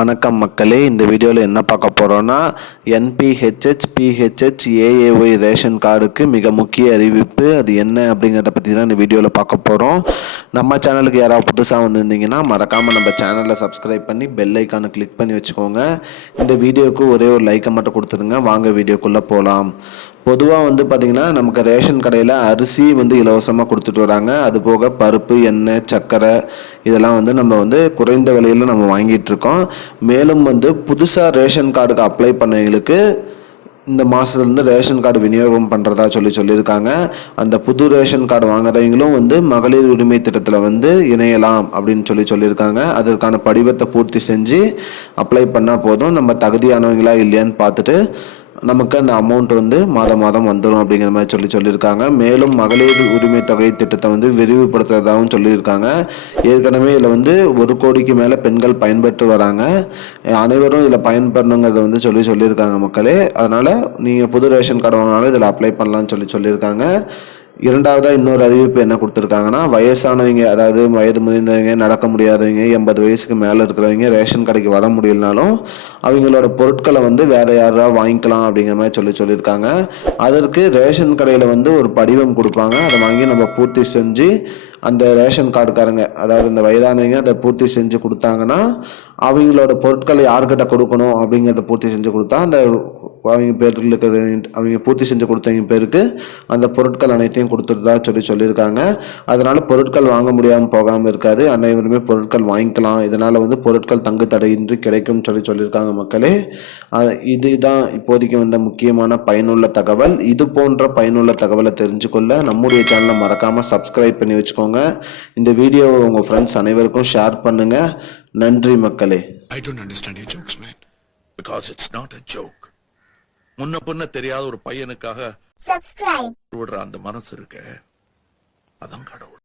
வணக்கம் மக்களே, இந்த வீடியோவில் என்ன பார்க்க போகிறோன்னா என்பிஹெச்ஹெச், பிஹெச்ஹெச், ஏஏஒய் ரேஷன் கார்டுக்கு மிக முக்கிய அறிவிப்பு. அது என்ன அப்படிங்கிறத பற்றி தான் இந்த வீடியோவில் பார்க்க போகிறோம். நம்ம சேனலுக்கு யாராவது புதுசாக வந்திருந்தீங்கன்னா மறக்காமல் நம்ம சேனலில் சப்ஸ்கிரைப் பண்ணி பெல் ஐக்கானை கிளிக் பண்ணி வச்சுக்கோங்க. இந்த வீடியோவுக்கு ஒரே ஒரு லைக்கை மட்டும் கொடுத்துருங்க. வாங்க வீடியோக்குள்ளே போகலாம். பொதுவாக பார்த்திங்கன்னா நமக்கு ரேஷன் கடையில் அரிசி இலவசமாக கொடுத்துட்டு வராங்க. அதுபோக பருப்பு, எண்ணெய், சர்க்கரை இதெல்லாம் நம்ம குறைந்த விலையில் நம்ம வாங்கிட்டுருக்கோம். மேலும் புதுசாக ரேஷன் கார்டுக்கு அப்ளை பண்ணவங்களுக்கு இந்த மாதத்துலேருந்து ரேஷன் கார்டு விநியோகம் பண்ணுறதா சொல்லியிருக்காங்க. அந்த புது ரேஷன் கார்டு வாங்குறவங்களும் மகளிர் உரிமை திட்டத்தில் இணையலாம் அப்படின்னு சொல்லியிருக்காங்க. அதற்கான படிவத்தை பூர்த்தி செஞ்சு அப்ளை பண்ணால் போதும். நம்ம தகுதியானவங்களா இல்லையான்னு பார்த்துட்டு நமக்கு அந்த அமௌண்ட் மாதம் வந்துடும் அப்படிங்கிற மாதிரி சொல்லியிருக்காங்க. மேலும் மகளிர் உரிமை தொகை திட்டத்தை விரிவுபடுத்துறதாகவும் சொல்லியிருக்காங்க. ஏற்கனவே இதில் 1 கோடிக்கு மேலே பெண்கள் பயன்பெற்று வராங்க. அனைவரும் இதில் பயன்பெறணுங்கிறத சொல்லியிருக்காங்க மக்களே. அதனால் நீங்கள் புது ரேஷன் கார்டு வாங்கினாலும் இதில் அப்ளை பண்ணலான்னு சொல்லியிருக்காங்க. இரண்டாவதாக இன்னொரு அறிவிப்பு என்ன கொடுத்துருக்காங்கன்னா, வயசானவங்க, அதாவது வயது முதிர்ந்தவங்க, நடக்க முடியாதவங்க, 80 வயசுக்கு மேலே இருக்கிறவங்க ரேஷன் கடைக்கு வர முடியலனாலும் அவங்களோட பொருட்களை வேறு யாராவது வாங்கிக்கலாம் அப்படிங்கிற மாதிரி சொல்லியிருக்காங்க. அதற்கு ரேஷன் கடையில் ஒரு படிவம் கொடுப்பாங்க. அதை வாங்கி நம்ம பூர்த்தி செஞ்சு அந்த ரேஷன் கார்டுக்காரங்க, அதாவது இந்த வயதானவங்க அதை பூர்த்தி செஞ்சு கொடுத்தாங்கன்னா அவங்களோட பொருட்களை யார்கிட்ட கொடுக்கணும் அப்படிங்கிறத பூர்த்தி செஞ்சு கொடுத்தா அந்த அவங்க பேருக்கு அவங்க பூர்த்தி செஞ்சு கொடுத்தவங்க பேருக்கு அந்த பொருட்கள் அனைத்தையும் கொடுத்துருதா சொல்லியிருக்காங்க. அதனால் பொருட்கள் வாங்க முடியாமல் போகாமல் இருக்காது. அனைவருமே பொருட்கள் வாங்கிக்கலாம். இதனால் பொருட்கள் தங்கு தடையின்றி கிடைக்கும் சொல்லியிருக்காங்க மக்களே. இதுதான் இப்போதைக்கு முக்கியமான பயனுள்ள தகவல். இது போன்ற பயனுள்ள தகவலை தெரிஞ்சுக்கொள்ள நம்முடைய சேனலை மறக்காமல் சப்ஸ்கிரைப் பண்ணி வச்சுக்கோங்க. இந்த வீடியோவை உங்கள் ஃப்ரெண்ட்ஸ் அனைவருக்கும் ஷேர் பண்ணுங்கள். நன்றி மக்களே. I don't understand your jokes, man. Because it's not a joke. முன்ன பின்ன தெரியாத ஒரு பையனுக்காக விடுற அந்த மனசு இருக்க, அதான் கடவுள்.